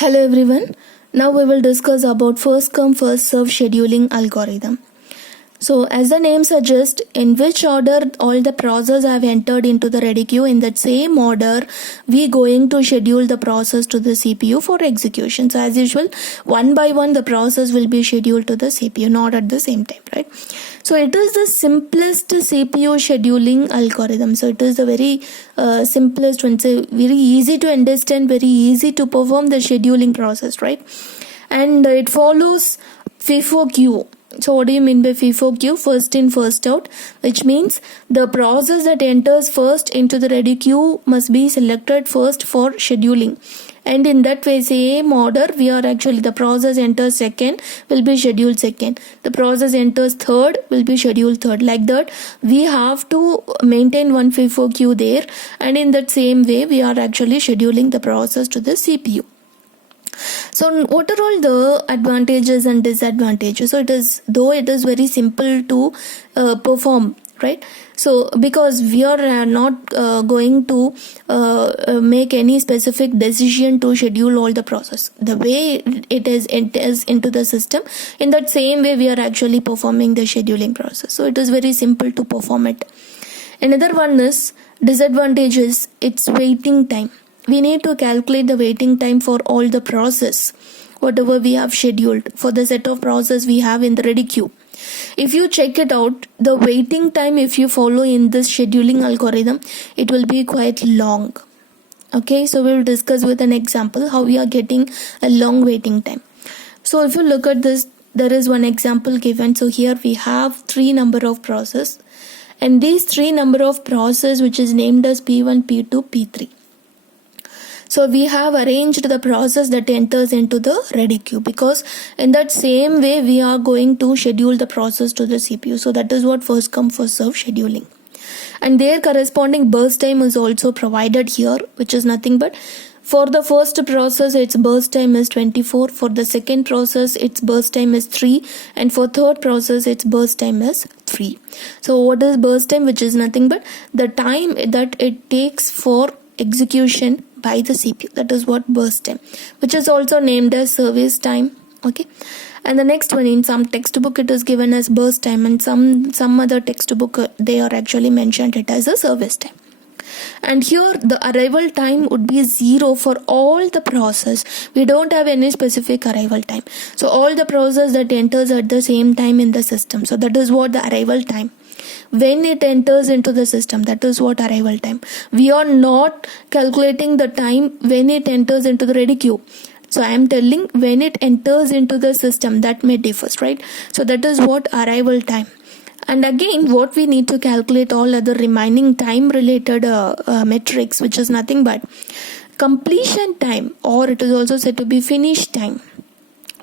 Hello everyone. Now we will discuss about first come first serve scheduling algorithm. So as the name suggests, in which order all the process have entered into the ready queue, in that same order we going to schedule the process to the CPU for execution. So as usual, one by one the process will be scheduled to the CPU, not at the same time, right? So it is the simplest CPU scheduling algorithm. So it is the very simplest one. It's very easy to understand, very easy to perform the scheduling process, right? And it follows FIFO queue. So what do you mean by FIFO queue? First in, first out, which means the process that enters first into the ready queue must be selected first for scheduling. And in that way, same order, we are actually, the process enters second will be scheduled second. The process enters third will be scheduled third. Like that, we have to maintain one FIFO queue there. And in that same way, we are actually scheduling the process to the CPU. So what are all the advantages and disadvantages? So it is very simple to perform, right? So because we are not going to make any specific decision to schedule all the process, the way it is into the system, in that same way we are actually performing the scheduling process. So it is very simple to perform it. Another one is disadvantages. It's waiting time. We need to calculate the waiting time for all the process, whatever we have scheduled for the set of process we have in the ready queue. If you check it out, the waiting time, if you follow in this scheduling algorithm, it will be quite long. Okay, so we'll discuss with an example how we are getting a long waiting time. So if you look at this, there is one example given. So here we have 3 number of process, and these 3 number of process which is named as P1, P2, P3. So we have arranged the process that enters into the ready queue, because in that same way we are going to schedule the process to the CPU. So that is what first come first serve scheduling. And their corresponding burst time is also provided here, which is nothing but, for the first process its burst time is 24, for the second process its burst time is 3, and for third process its burst time is 3. So what is burst time? Which is nothing but the time that it takes for execution by the CPU. That is what burst time, which is also named as service time. Okay, and the next one, in some textbook it is given as burst time, and some other textbook they are actually mentioned it as a service time. And here the arrival time would be 0 for all the process. We don't have any specific arrival time. So all the process that enters at the same time in the system, so that is what the arrival time. When it enters into the system, that is what arrival time. We are not calculating the time when it enters into the ready queue. So I am telling when it enters into the system, that may differ, right? So that is what arrival time. And again, what we need to calculate all other remaining time related metrics, which is nothing but completion time, or it is also said to be finish time,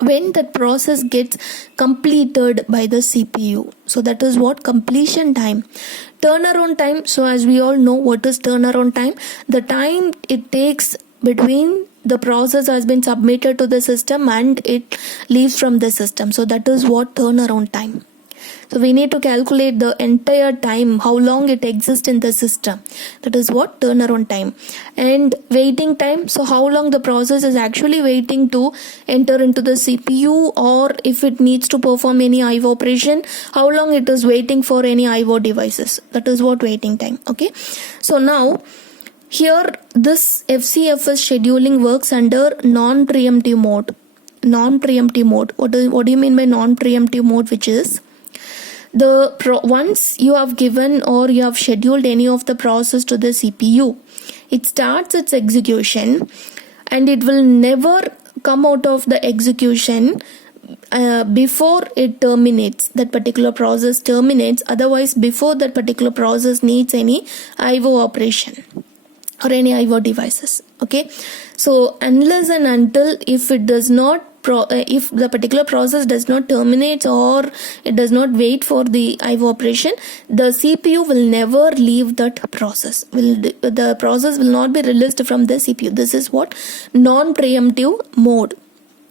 when that process gets completed by the CPU. So that is what completion time. Turnaround time. So as we all know, what is turnaround time? The time it takes between the process has been submitted to the system and it leaves from the system. So that is what turnaround time. So we need to calculate the entire time, how long it exists in the system. That is what turnaround time. And waiting time, so how long the process is actually waiting to enter into the CPU, or if it needs to perform any IO operation, how long it is waiting for any IO devices. That is what waiting time. Okay. So now here this FCFS scheduling works under non-preemptive mode. Non-preemptive mode. What do you mean by non-preemptive mode? Which is once you have given or you have scheduled any of the process to the CPU, it starts its execution and it will never come out of the execution before it terminates. That particular process terminates. Otherwise, before that particular process needs any IO operation or any IO devices. Okay, so unless and until if it does not if the particular process does not terminate or it does not wait for the IO operation, the CPU will never leave that process. The process will not be released from the CPU. This is what non-preemptive mode.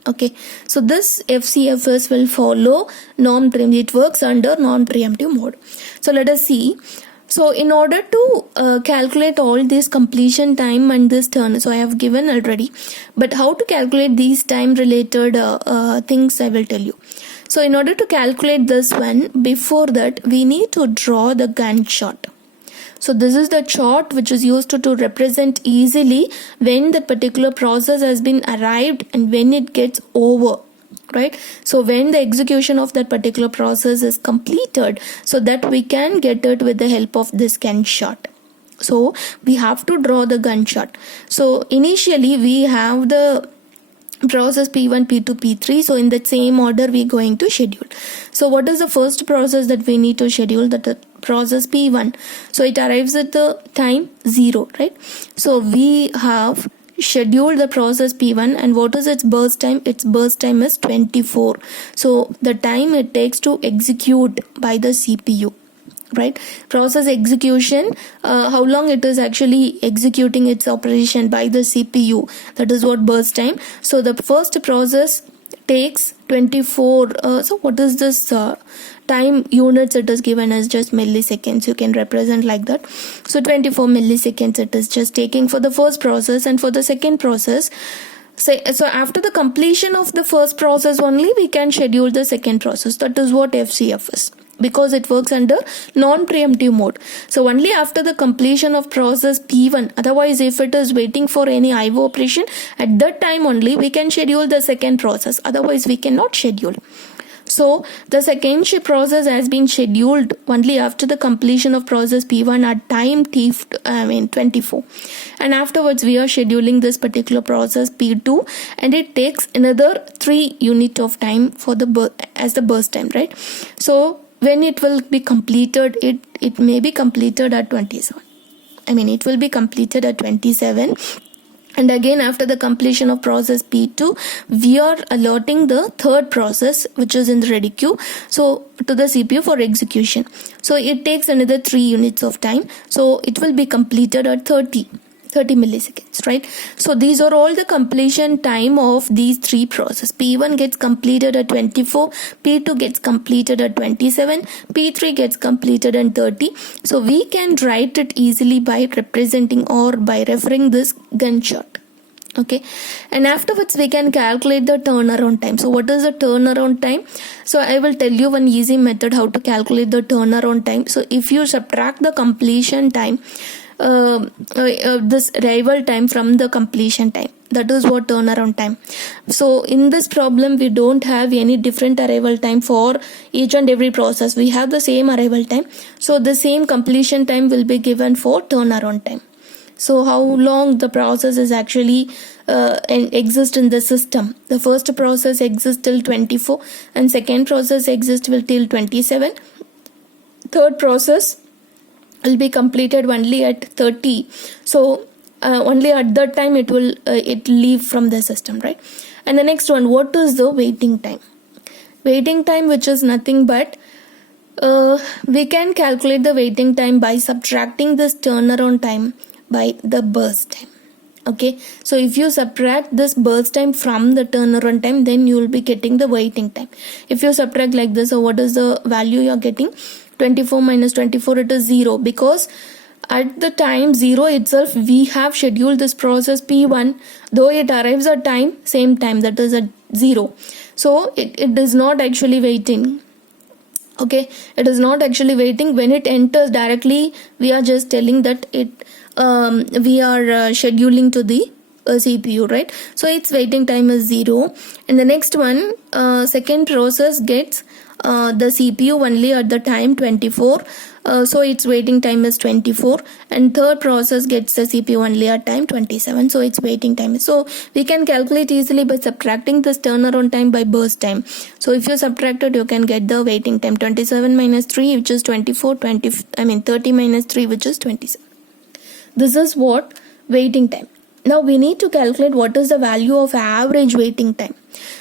Okay, so this FCFS will follow non-preemptive. It works under non-preemptive mode. So let us see. So in order to calculate all this completion time and this turn, so I have given already, but how to calculate these time related things I will tell you. So in order to calculate this one, before that we need to draw the Gantt chart. So this is the chart which is used to represent easily when that particular process has been arrived and when it gets over, right? So when the execution of that particular process is completed, so that we can get it with the help of this Gantt chart. So we have to draw the Gantt chart. So initially we have the process P1, P2, P3. So in that same order we are going to schedule. So what is the first process that we need to schedule? That the process P1. So it arrives at the time 0, right? So we have scheduled the process P1, and what is its burst time? Its burst time is 24. So the time it takes to execute by the CPU, right? Process execution, how long it is actually executing its operation by the CPU, that is what burst time. So the first process takes 24. So what is this time units? It is given as just milliseconds. You can represent like that. So 24 milliseconds it is just taking for the first process, and for the second process, so after the completion of the first process only we can schedule the second process. That is what FCFS, because it works under non-preemptive mode. So only after the completion of process P1, otherwise if it is waiting for any IO operation, at that time only we can schedule the second process, otherwise we cannot schedule. So the second process has been scheduled only after the completion of process P1 at time 24, and afterwards we are scheduling this particular process P2, and it takes another 3 unit of time for the as the burst time, right? So when it will be completed, it may be completed at 27. It will be completed at 27. And again, after the completion of process P2, we are alerting the third process, which is in the ready queue, so to the CPU for execution. So it takes another 3 units of time. So it will be completed at 30 milliseconds, right? So these are all the completion time of these 3 processes. P1 gets completed at 24, P2 gets completed at 27, P3 gets completed at 30. So we can write it easily by representing or by referring this Gantt chart. Okay, and afterwards we can calculate the turnaround time. So what is the turnaround time? So I will tell you one easy method how to calculate the turnaround time. So if you subtract the completion time, this arrival time from the completion time, that is what turnaround time. So in this problem we don't have any different arrival time for each and every process. We have the same arrival time, so the same completion time will be given for turnaround time. So how long the process is actually exist in the system? The first process exists till 24, and second process exists till 27. Third process will be completed only at 30. So only at that time it will leave from the system, right? And the next one, what is the waiting time? Waiting time, which is nothing but we can calculate the waiting time by subtracting this turnaround time by the burst time. Okay, so if you subtract this burst time from the turnaround time, then you will be getting the waiting time. If you subtract like this, so what is the value you are getting? 24 minus 24, it is 0, because at the time 0 itself we have scheduled this process P1, though it arrives at same time, that is at 0. So it is not actually waiting. Okay, it is not actually waiting. When it enters directly, we are just telling that we are scheduling to the CPU, right? So its waiting time is 0. And the next one, second process gets the CPU only at the time 24, so its waiting time is 24, and third process gets the CPU only at time 27, so its waiting time is. So we can calculate easily by subtracting this turnaround time by burst time. So if you subtract it, you can get the waiting time. 27 minus 3, which is 24, 30 minus 3, which is 27. This is what waiting time. Now we need to calculate what is the value of average waiting time.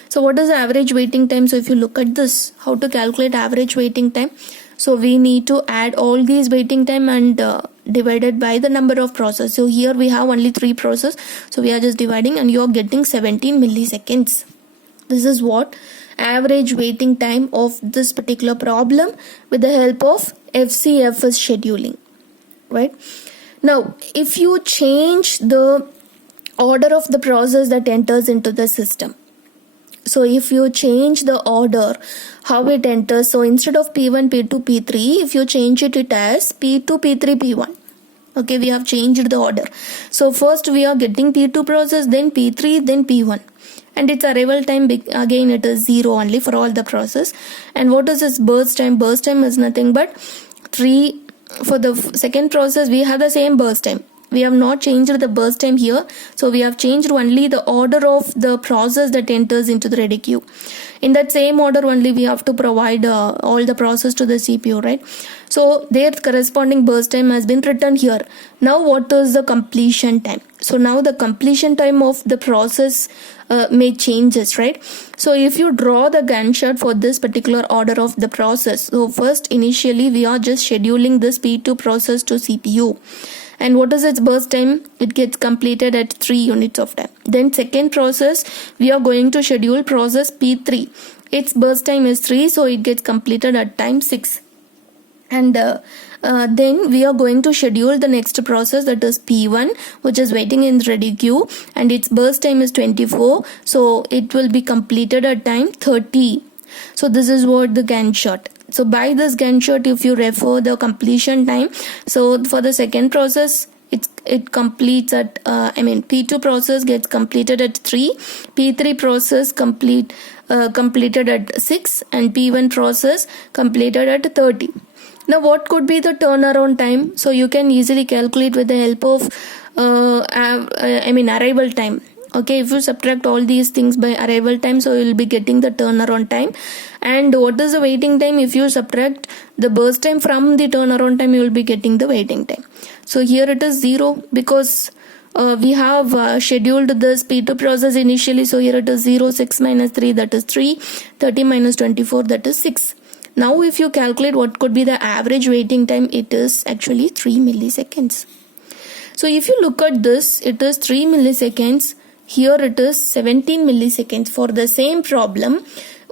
So what is the average waiting time? So if you look at this, how to calculate average waiting time? So we need to add all these waiting time and divided by the number of processes. So here we have only 3 processes, so we are just dividing, and you are getting 17 milliseconds. This is what average waiting time of this particular problem with the help of FCFS scheduling. right? Now, if you change the order of the process that enters into the system, so if you change the order how it enters, so instead of P1, P2, P3, if you change it as P2, P3, P1. Okay, we have changed the order. So first we are getting P2 process, then P3, then P1. And its arrival time, again it is 0 only for all the process. And what is this burst time? Burst time is nothing but 3. For the second process we have the same burst time. We have not changed the burst time here, so we have changed only the order of the process that enters into the ready queue. In that same order only we have to provide all the process to the CPU, right? So their corresponding burst time has been written here. Now what is the completion time? So now the completion time of the process may changes, right? So if you draw the Gantt chart for this particular order of the process, so first initially we are just scheduling this P2 process to CPU. And what is its burst time? It gets completed at 3 units of time. Then second process, we are going to schedule process P3. Its burst time is 3, so it gets completed at time 6. And then we are going to schedule the next process, that is P1, which is waiting in ready queue, and its burst time is 24, so it will be completed at time 30. So this is what the Gantt chart. So by this Gantt chart, if you refer the completion time, so for the second process, it completes at P2 process gets completed at 3, P3 process completed at 6, and P1 process completed at 30. Now what could be the turnaround time? So you can easily calculate with the help of arrival time. Okay, if you subtract all these things by arrival time, so you will be getting the turnaround time. And what is the waiting time? If you subtract the burst time from the turnaround time, you will be getting the waiting time. So here it is 0 because we have scheduled this P2 process initially. So here it is 0, 6 minus 3, that is 3, 30 minus 24, that is 6. Now if you calculate what could be the average waiting time, it is actually 3 milliseconds. So if you look at this, it is 3 milliseconds. Here it is 17 milliseconds for the same problem.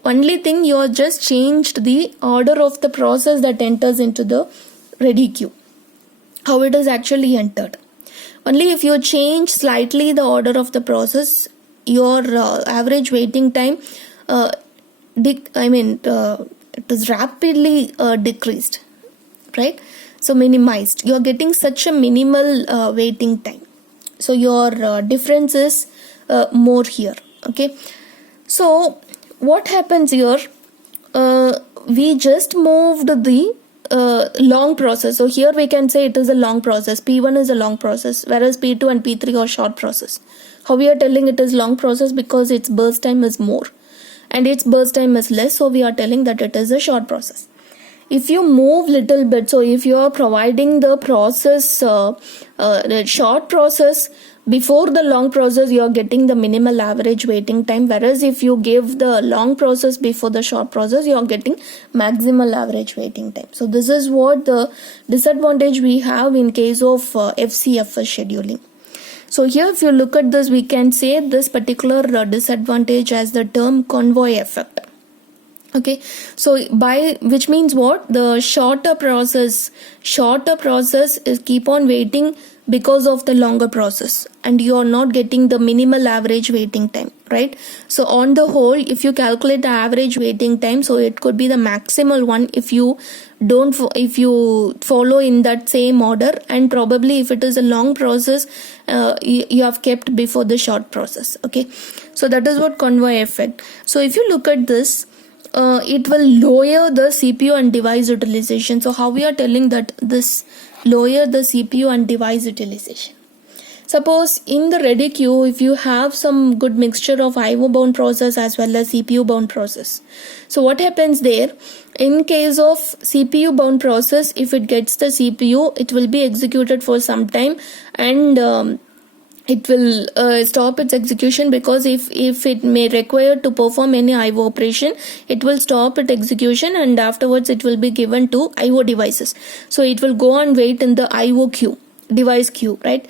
Only thing, you have just changed the order of the process that enters into the ready queue, how it is actually entered. Only if you change slightly the order of the process, your average waiting time it is rapidly decreased, right? So minimized. You are getting such a minimal waiting time. So your difference is more here. Okay, so what happens here, we just moved the long process. So here we can say it is a long process. P1 is a long process, whereas P2 and P3 are short process. How we are telling it is long process? Because its burst time is more and its burst time is less, so we are telling that it is a short process. If you move little bit, so if you are providing the process the short process before the long process, you are getting the minimal average waiting time, whereas if you give the long process before the short process, you are getting maximal average waiting time. So this is what the disadvantage we have in case of FCFS scheduling. So here if you look at this, we can say this particular disadvantage as the term convoy effect. Okay, so by which means what? The shorter process is keep on waiting because of the longer process, and you are not getting the minimal average waiting time, right? So on the whole, if you calculate the average waiting time, so it could be the maximal one if you follow in that same order, and probably if it is a long process, you have kept before the short process. Okay, so that is what convoy effect. So if you look at this, it will lower the CPU and device utilization. So how we are telling that this lower the CPU and device utilization? Suppose in the ready queue, if you have some good mixture of IO bound process as well as CPU bound process. So what happens there? In case of CPU bound process, if it gets the CPU, it will be executed for some time, and it will stop its execution, because if it may require to perform any IO operation, it will stop its execution, and afterwards it will be given to IO devices. So it will go and wait in the IO queue, device queue, right?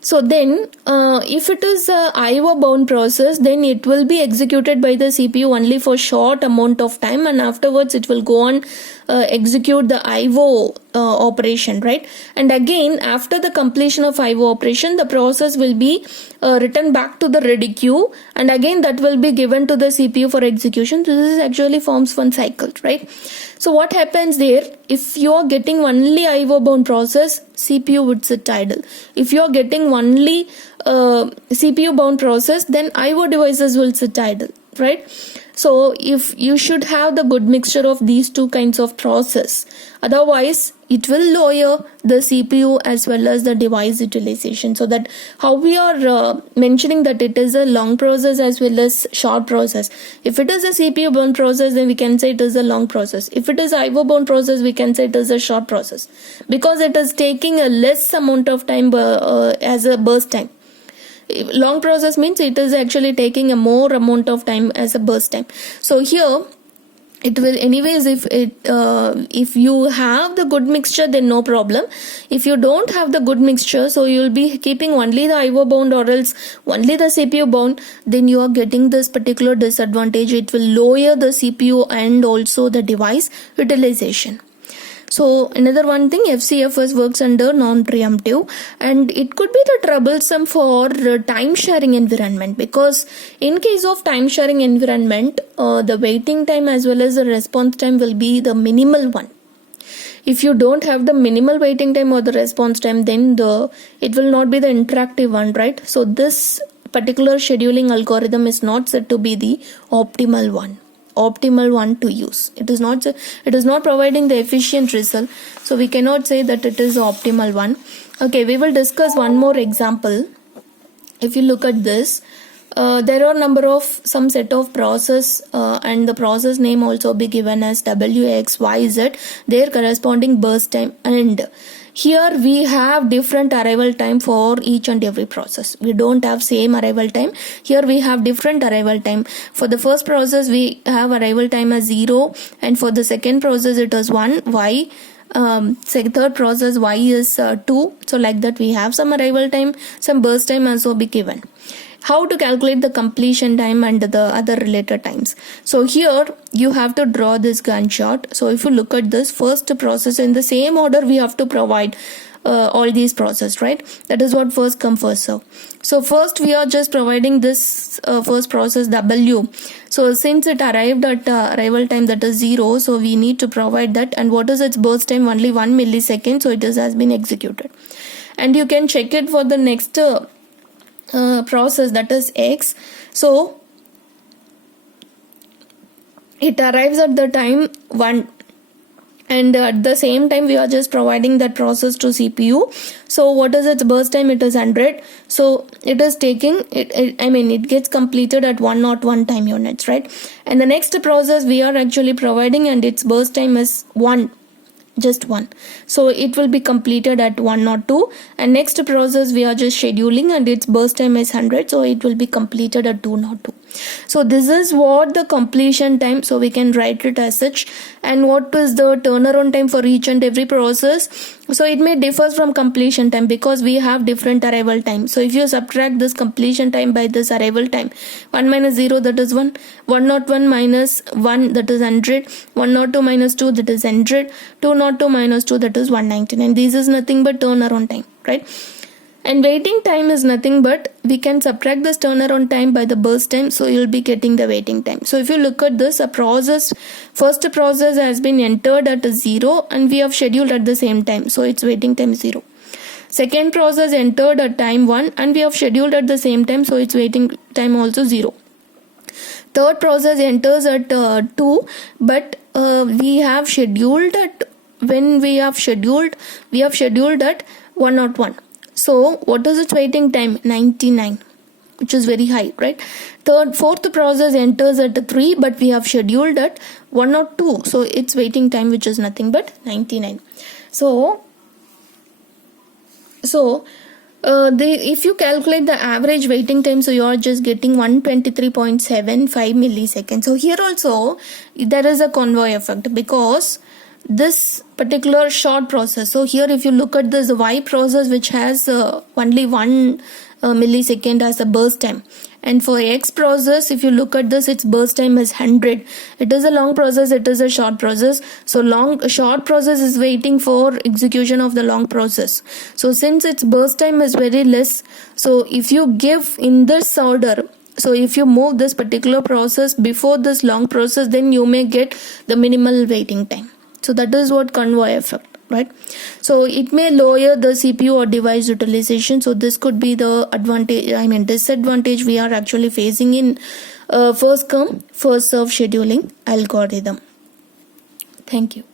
So then if it is a IO bound process, then it will be executed by the CPU only for short amount of time, and afterwards it will go on execute the IO operation, right? And again, after the completion of IO operation, the process will be written back to the ready queue, and again that will be given to the CPU for execution. This is actually forms one cycle, right? So what happens there, if you are getting only IO bound process, CPU would sit idle. If you are getting only CPU bound process, then IO devices will sit idle, right? So if you should have the good mixture of these two kinds of process, otherwise it will lower the CPU as well as the device utilization. So that how we are mentioning that it is a long process as well as short process. If it is a CPU bound process, then we can say it is a long process. If it is IO bound process, we can say it is a short process, because it is taking a less amount of time as a burst time. Long process means it is actually taking a more amount of time as a burst time. So here it will anyways, if you have the good mixture, then no problem. If you don't have the good mixture, so you will be keeping only the IO bound or else only the CPU bound, then you are getting this particular disadvantage. It will lower the CPU and also the device utilization. So another one thing, FCFS works under non-preemptive, and it could be the troublesome for time sharing environment, because in case of time sharing environment, the waiting time as well as the response time will be the minimal one. If you don't have the minimal waiting time or the response time, then it will not be the interactive one, right? So this particular scheduling algorithm is not said to be the optimal one to use. It is not providing the efficient result, so we cannot say that it is the optimal one. Okay, we will discuss one more example. If you look at this, there are number of some set of process and the process name also be given as WXYZ, their corresponding burst time, and here we have different arrival time for each and every process. We don't have same arrival time. Here we have different arrival time. For the first process we have arrival time as 0, and for the second process it is 1, Y. Third process Y is 2. So like that we have some arrival time, some burst time also be given. How to calculate the completion time and the other related times? So here you have to draw this Gantt chart. So if you look at this first process, in the same order we have to provide all these process, right? That is what first come first serve. So first we are just providing this first process W. So since it arrived at arrival time that is 0, so we need to provide that, and what is its burst time? Only 1 millisecond, so it has been executed. And you can check it for the next process, that is X. So it arrives at the time 1, and at the same time we are just providing that process to CPU. So what is its burst time? It is 100. So it is taking it gets completed at 101 time units, right? And the next process we are actually providing, and its burst time is 1, just 1. So it will be completed at 102, and next process we are just scheduling, and its burst time is 100, so it will be completed at 202. So this is what the completion time, so we can write it as such. And what is the turnaround time for each and every process? So it may differ from completion time, because we have different arrival time. So if you subtract this completion time by this arrival time, 1 minus 0, that is 1, 101 minus 1, that is 100, 102 minus 2, that is 100, 202 minus 2, that is 199. This is nothing but turnaround time, right? And waiting time is nothing but we can subtract this turnaround time by the burst time, so you'll be getting the waiting time. So if you look at this, first process has been entered at 0, and we have scheduled at the same time, so its waiting time is 0. Second process entered at time 1, and we have scheduled at the same time, so its waiting time also 0. Third process enters at 2, but we have scheduled at at 101. So what is its waiting time? 99, which is very high, right? Fourth process enters at 3, but we have scheduled at 102, so its waiting time, which is nothing but 99. So if you calculate the average waiting time, so you are just getting 123.75 milliseconds. So here also there is a convoy effect, because this particular short process, so here if you look at this Y process, which has only one millisecond as the burst time. And for X process, if you look at this, its burst time is 100. It is a long process, it is a short process. So short process is waiting for execution of the long process. So since its burst time is very less, so if you give in this order, so if you move this particular process before this long process, then you may get the minimal waiting time. So that is what convoy effect, right? So it may lower the CPU or device utilization. So this could be the disadvantage we are actually facing in first come first serve scheduling algorithm. Thank you.